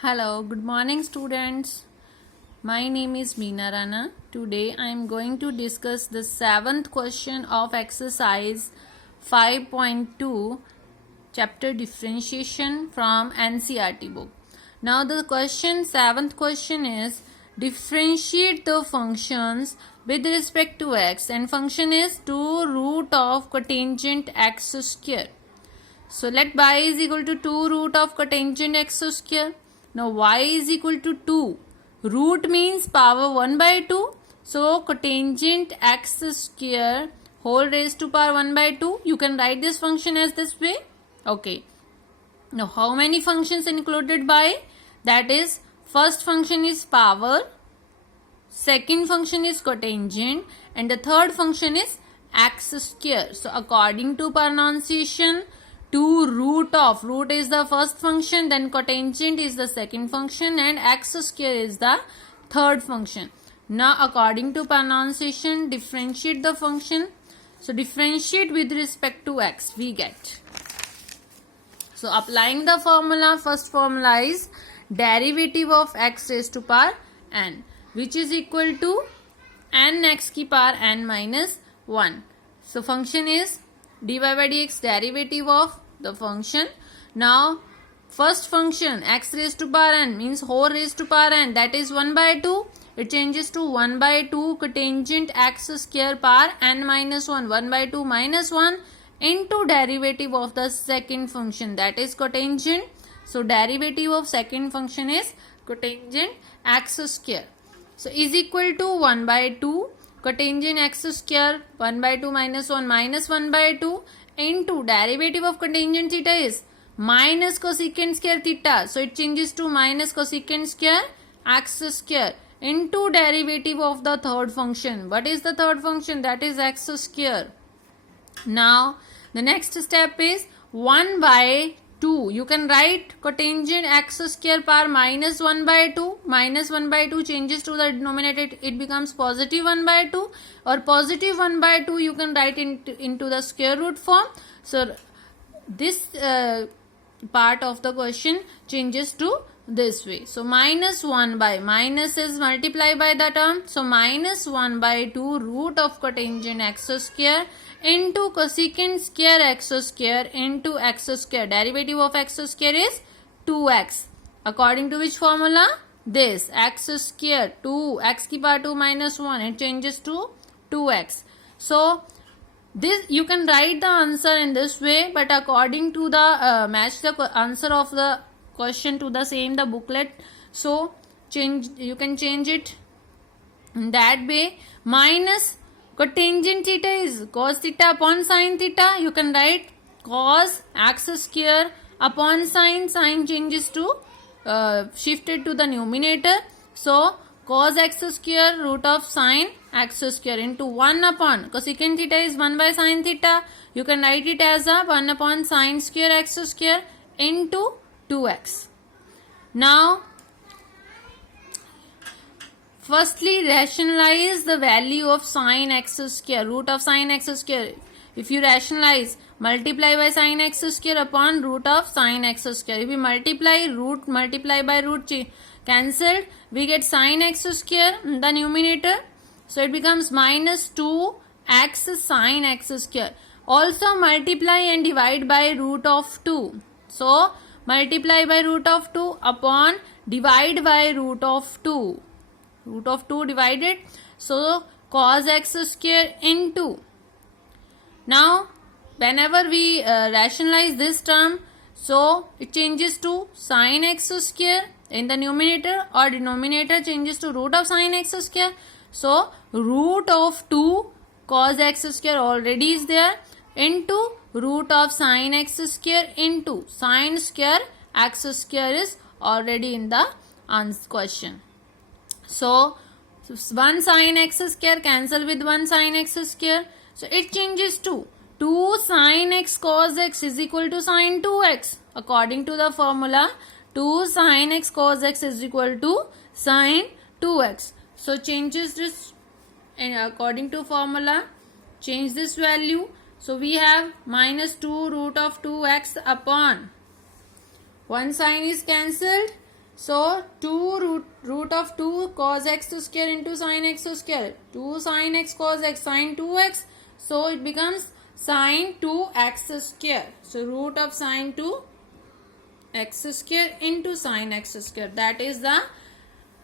Hello, good morning, students. My name is Meena Rana. Today I am going to discuss the seventh question of exercise 5.2, chapter differentiation from NCERT book. Now the seventh question is differentiate the functions with respect to x, and function is 2 root of cotangent x square. So let y is equal to 2 root of cotangent x square. Now y is equal to 2. Root means power 1 by 2. So cotangent x square whole raised to power 1 by 2. You can write this function as this way. Okay. Now how many functions included by? That is, first function is power, second function is cotangent, and the third function is x square. So according to pronunciation, 2 root is the first function, then cotangent is the second function, and x square is the third function. Now according to pronunciation, differentiate the function. So differentiate with respect to x, we get. So applying the formula, first formula is derivative of x raised to power n, which is equal to n x की power n minus 1. So function is dy by dx, derivative of the function. Now first function x raised to power n means whole raised to power n, that is 1 by 2. It changes to 1 by 2 cotangent x square power n minus 1, 1 by 2 minus 1 into derivative of the second function, that is cotangent. So derivative of second function is cotangent x square. So is equal to 1 by 2 cotangent x square, 1 by 2 minus 1 minus 1 by 2 into derivative of cotangent theta is minus cosecant square theta. So it changes to minus cosecant square x square into derivative of the third function. What is the third function? That is x square. Now the next step is 1 by 2. You can write cotangent x square power minus 1 by 2. Minus 1 by 2 changes to the denominator. It becomes positive 1 by 2. Or positive 1 by 2 you can write into the square root form. So this part of the question changes to this way. So minus 1 by, minus is multiplied by the term. So minus 1 by 2 root of cotangent x square into cosecant square x square into x square. Derivative of x square is 2x. According to which formula? This x square 2 x की power 2 minus 1, it changes to 2x. So this you can write the answer in this way, but according to the match the answer of the question to the same the booklet. So you can change it in that way. Minus cotangent theta is cos theta upon sin theta. You can write cos x square upon sin. Sin changes to shifted to the numerator. So cos x square root of sin x square into 1 upon cosecant theta is 1 by sin theta. You can write it as a 1 upon sin square x square into 2x. Now firstly rationalize the value of sin x square, root of sin x square. If you rationalize, multiply by sin x square upon root of sin x square. If we multiply by root cancelled, we get sin x square in the numerator. So it becomes minus 2x sin x square. Also multiply and divide by root of 2. So multiply by root of 2 upon divide by root of 2. Root of 2 divided. So cos x square into. Now whenever we rationalize this term, so it changes to sin x square in the numerator, or denominator changes to root of sin x square. So root of 2 cos x square already is there into root of sin x square into sin square x square is already in the question. So 1 sin x square cancel with 1 sin x square. So it changes to 2 sin x cos x is equal to sin 2x. According to the formula, 2 sin x cos x is equal to sin 2x. So changes this, and according to formula, change this value. So we have minus 2 root of 2x upon 1 sign is cancelled. So 2 root of 2 cos x square into sin x square. 2 sin x cos x sin 2x. So it becomes sin 2x square. So root of sin 2x square into sin x square. That is the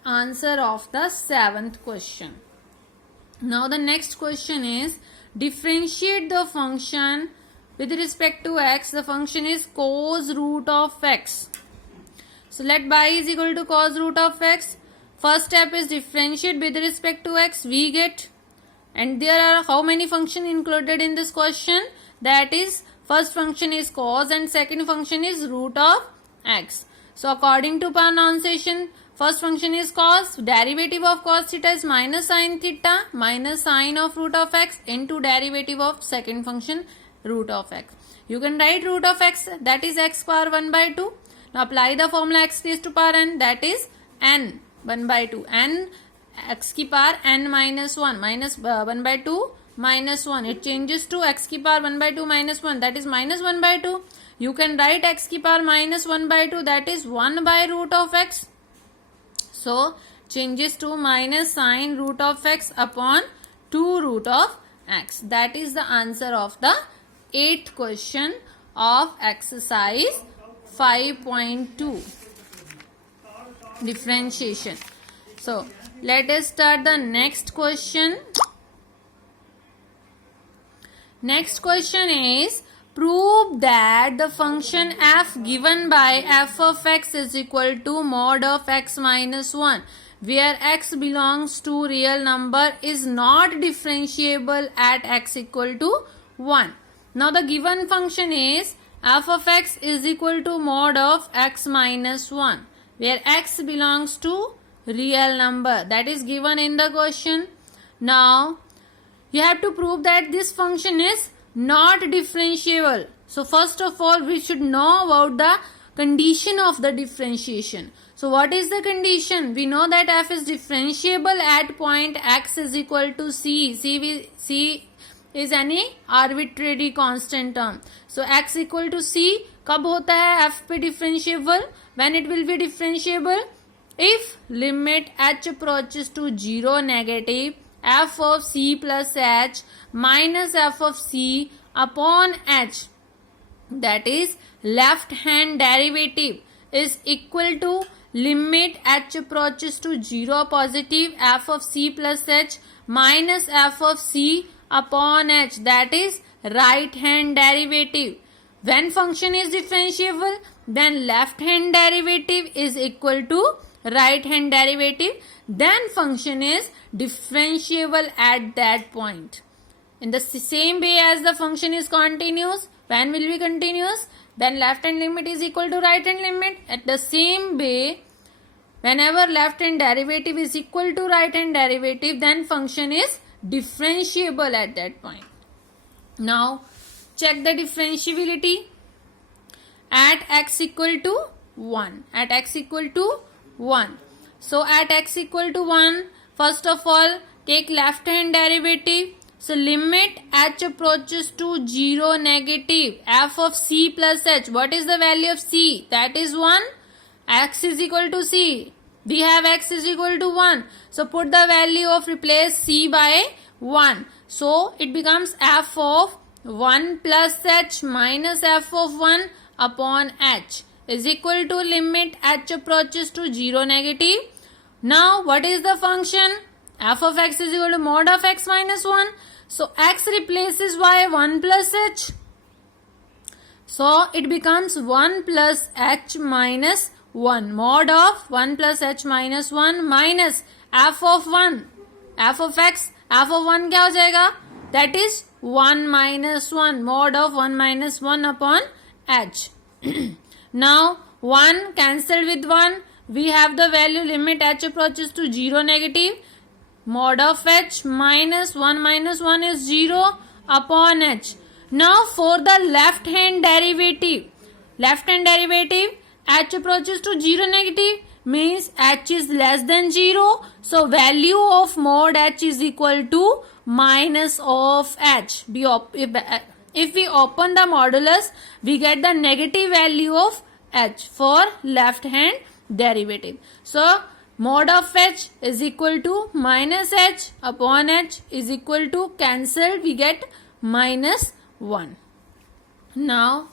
answer of the 7th question. Now the next question is differentiate the function with respect to x. The function is cos root of x. So let y is equal to cos root of x. First step is differentiate with respect to x. We get, and there are how many functions included in this question? That is, first function is cos and second function is root of x. So according to pronunciation, first function is cos. Derivative of cos theta is minus sin theta minus sine of root of x into derivative of second function root of x. You can write root of x, that is x power 1 by 2. Now apply the formula x raised to power n, that is n 1 by 2. N x की power n minus 1 minus 1 by 2 minus 1. It changes to x की power 1 by 2 minus 1, that is minus 1 by 2. You can write x की power minus 1 by 2, that is 1 by root of x. So changes to minus sine root of x upon 2 root of x. That is the answer of the 8th question of exercise 5.2 differentiation. So let us start the next question. Next question is prove that the function f given by f of x is equal to mod of x minus 1 where x belongs to real number is not differentiable at x equal to 1. Now the given function is f of x is equal to mod of x minus 1 where x belongs to real number, that is given in the question. Now you have to prove that this function is not differentiable. So first of all we should know about the condition of the differentiation. So what is the condition? We know that f is differentiable at point x is equal to c. C is any arbitrary constant term. So x equal to c कब होता है f पे differentiable? When it will be differentiable? If limit h approaches to 0 negative f of c plus h minus f of c upon h, that is left hand derivative is equal to limit h approaches to 0 positive f of c plus h minus f of c upon h, that is right hand derivative. When function is differentiable, then left hand derivative is equal to right hand derivative, then function is differentiable at that point. In the same way as the function is continuous, when will be continuous? Then left hand limit is equal to right hand limit. At the same way, whenever left hand derivative is equal to right hand derivative, then function is differentiable at that point. Now check the differentiability at x equal to 1. At x equal to 1. So at x equal to 1, first of all take left hand derivative. So limit h approaches to 0 negative f of c plus h. What is the value of c? That is 1. X is equal to c. We have x is equal to 1. So put the value of replace c by 1. So it becomes f of 1 plus h minus f of 1 upon h is equal to limit h approaches to 0 negative. Now what is the function? F of x is equal to mod of x minus 1. So x replaces by 1 plus h. So it becomes 1 plus h minus 1. Mod of 1 plus h minus 1 minus f of 1. F of x, f of 1 क्या हो जाएगा? That is 1 minus 1. Mod of 1 minus 1 upon h. Now 1 cancelled with 1. We have the value limit h approaches to 0 negative. Mod of h minus 1 is 0 upon h. Now for the left hand derivative h approaches to 0 negative means h is less than 0. So value of mod h is equal to minus of h. If we open the modulus, we get the negative value of h for left hand derivative. So mod of h is equal to minus h upon h is equal to cancelled, we get minus 1. Now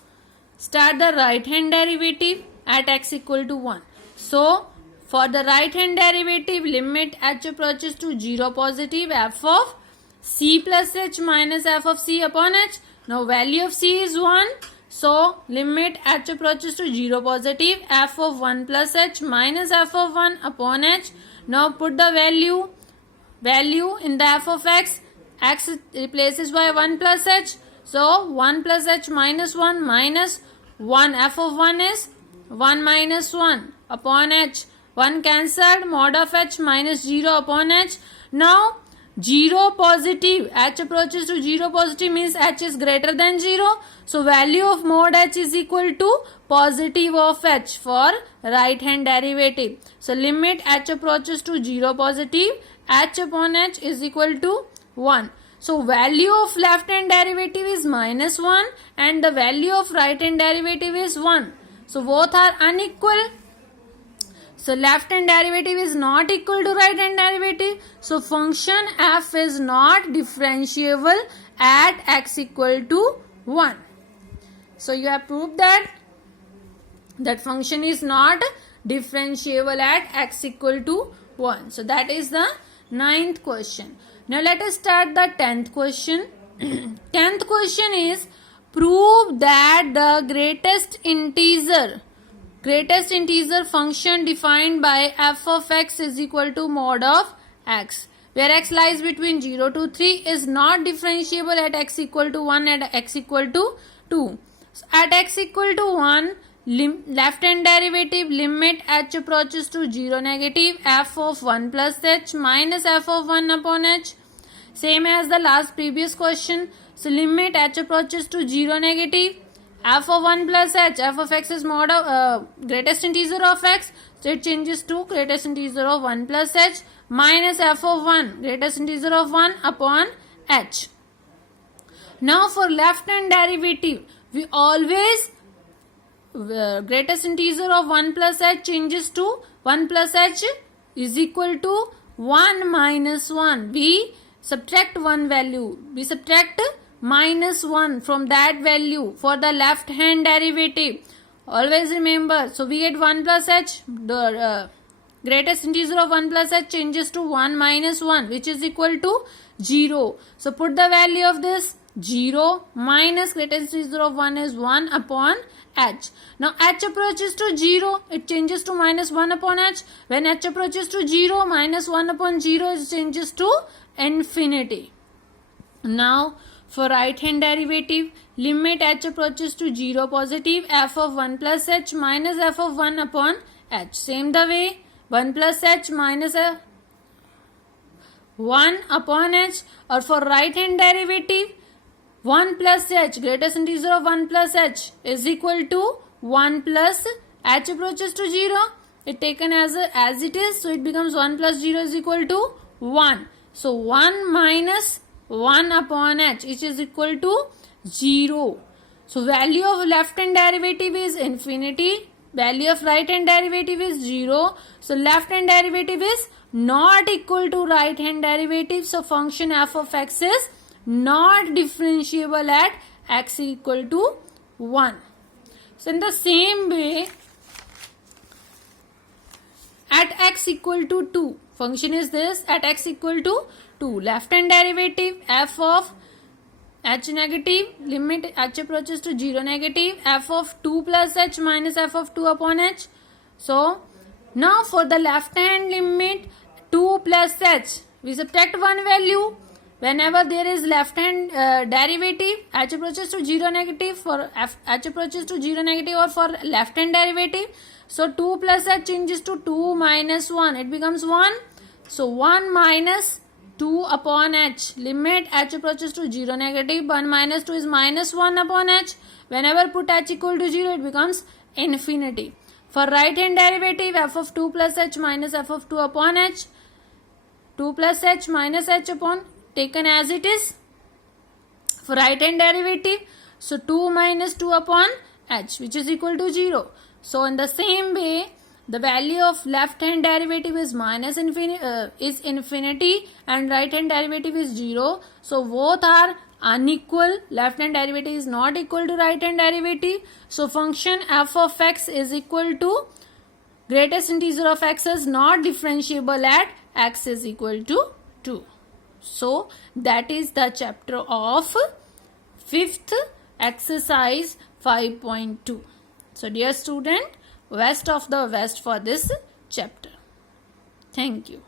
start the right hand derivative at x equal to 1. So for the right hand derivative, limit h approaches to 0 positive, f of c plus h minus f of c upon h. Now value of c is 1. So limit h approaches to 0 positive, f of 1 plus h minus f of 1 upon h. Now put the value in the f of x. X replaces by 1 plus h. So 1 plus h minus 1 minus 1. F of 1 is 1 minus 1 upon h. 1 cancelled, mod of h minus 0 upon h. Now 0 positive, h approaches to 0 positive means h is greater than 0. So value of mod h is equal to positive of h for right hand derivative. So limit h approaches to 0 positive, h upon h is equal to 1. So value of left hand derivative is minus 1 and the value of right hand derivative is 1. So both are unequal. So left hand derivative is not equal to right hand derivative. So function f is not differentiable at x equal to 1. So you have proved that function is not differentiable at x equal to 1. So that is the 9th question. Now let us start the 10th question. 10th question is prove that the greatest integer function defined by f of x is equal to mod of x, where x lies between 0 to 3 is not differentiable at x equal to 1 and x equal to 2. So at x equal to 1, left hand derivative limit h approaches to 0 negative, f of 1 plus h minus f of 1 upon h. Same as the previous question. So limit h approaches to 0 negative, f of 1 plus h, f of x is mod of greatest integer of x, so it changes to greatest integer of 1 plus h minus f of 1, greatest integer of 1 upon h. Now for left hand derivative, we always greatest integer of 1 plus h changes to 1 plus h is equal to 1 minus 1. We subtract one value. We subtract minus 1 from that value for the left hand derivative. Always remember. So we get 1 plus h. The greatest integer of 1 plus h changes to 1 minus 1, which is equal to 0. So put the value of this 0 minus greatest integer of 1 is 1 upon h. Now h approaches to 0, it changes to minus 1 upon h. When h approaches to 0, minus 1 upon 0 it changes to infinity. Now for right hand derivative, limit h approaches to 0 positive, f of 1 plus h minus f of 1 upon h. Same the way, 1 plus h minus 1 upon h, or for right hand derivative 1 plus h, greatest integer of 1 plus h is equal to 1 plus h approaches to 0. It taken as it is, so it becomes 1 plus 0 is equal to 1. So 1 minus 1 upon h, which is equal to 0. So value of left hand derivative is infinity. Value of right hand derivative is 0. So left hand derivative is not equal to right hand derivative. So function f of x is not differentiable at x equal to 1. So in the same way, at x equal to 2, function is this, at x equal to 2, left hand derivative f of h negative, limit h approaches to 0 negative, f of 2 plus h minus f of 2 upon h. So now for the left hand limit 2 plus h, we subtract one value. Whenever there is left hand derivative, h approaches to 0 negative, for h approaches to 0 negative or for left hand derivative. So 2 plus h changes to 2 minus 1. It becomes 1. So 1 minus 2 upon h. Limit h approaches to 0 negative. 1 minus 2 is minus 1 upon h. Whenever put h equal to 0, it becomes infinity. For right hand derivative, f of 2 plus h minus f of 2 upon h. 2 plus h minus h upon, taken as it is. For right hand derivative, so 2 minus 2 upon h, which is equal to 0. So in the same way, the value of left hand derivative is infinity and right hand derivative is 0. So both are unequal. Left hand derivative is not equal to right hand derivative. So function f of x is equal to greatest integer of x is not differentiable at x is equal to 2. So that is the chapter of 5th exercise 5.2. So dear student, best of the best for this chapter. Thank you.